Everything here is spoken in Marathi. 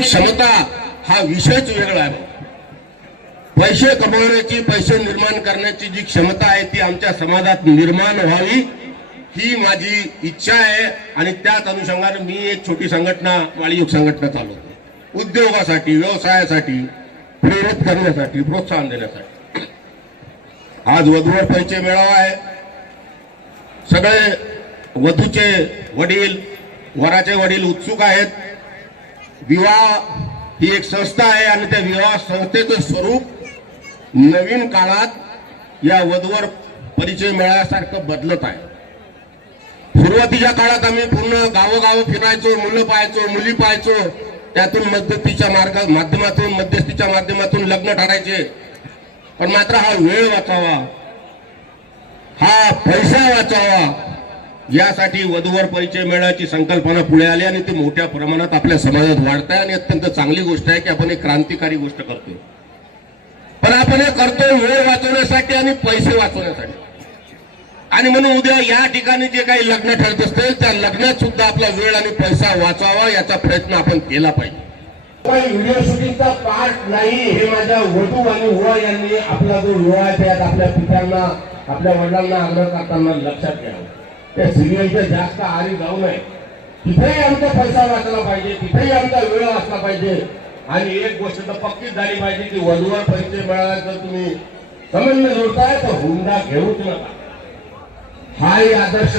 क्षमता हा विषयच वेगळा आहे. पैसे कमवण्याची पैसे निर्माण करण्याची जी क्षमता आहे ती आमच्या समाजात निर्माण व्हावी ही माझी इच्छा आहे. आणि त्याच अनुषंगाने मी एक छोटी संघटना माळीयुग संघटना चालवतो. उद्योगासाठी व्यवसायासाठी प्रेरित करण्यासाठी प्रोत्साहन देण्यासाठी. आज वधूवर पैसे मेळावा आहे. सगळे वधूचे वडील वराचे वडील उत्सुक आहेत. विवाह ही एक संस्था आहे आणि त्या विवाह संस्थेचं स्वरूप नवीन काळात या वधवर परिचय मिळाल्यासारखं बदलत आहे. सुरुवातीच्या काळात आम्ही पूर्ण गावोगाव फिरायचो मुलं पाहायचो मुली पाहायचो. त्यातून मध्यस्थीच्या मार्ग माध्यमातून मध्यस्थीच्या माध्यमातून लग्न ठरायचे. पण मात्र हा वेळ वाचावा. हा पैसा वाचावा. यासाठी वधूवर परिचय मिळण्याची संकल्पना पुढे आली आणि ती मोठ्या प्रमाणात आपल्या समाजात वाढत आहे आणि अत्यंत चांगली गोष्ट आहे की आपण एक क्रांतिकारी गोष्ट करतोय. पण आपण हे करतोय वेळ वाचवण्यासाठी आणि पैसे वाचवण्यासाठी. आणि म्हणून उद्या या ठिकाणी जे काही लग्न ठरत असतील त्या लग्नात सुद्धा आपला वेळ आणि पैसा वाचावा याचा प्रयत्न आपण केला पाहिजे. काही व्हिडिओ शूटिंगचा पार्ट नाही हे माझ्या वधू आणि उवा यांनी आपला जो विवाह आहे त्यात आपल्या पित्यांना आपल्या वडिलांना आग्रह करताना लक्षात घ्यावं. त्या सिरियलच्या जास्त आरी जाऊ नये. तिथेही आमचा पैसा वाचला पाहिजे तिथेही आमचा वेळ वाचला पाहिजे. आणि एक गोष्ट तर पक्कीच झाली पाहिजे की वधूवर परिचय मिळाला तुम्ही समन्वय जोडताय तर हुंडा घेऊच नका. हाही आदर्श.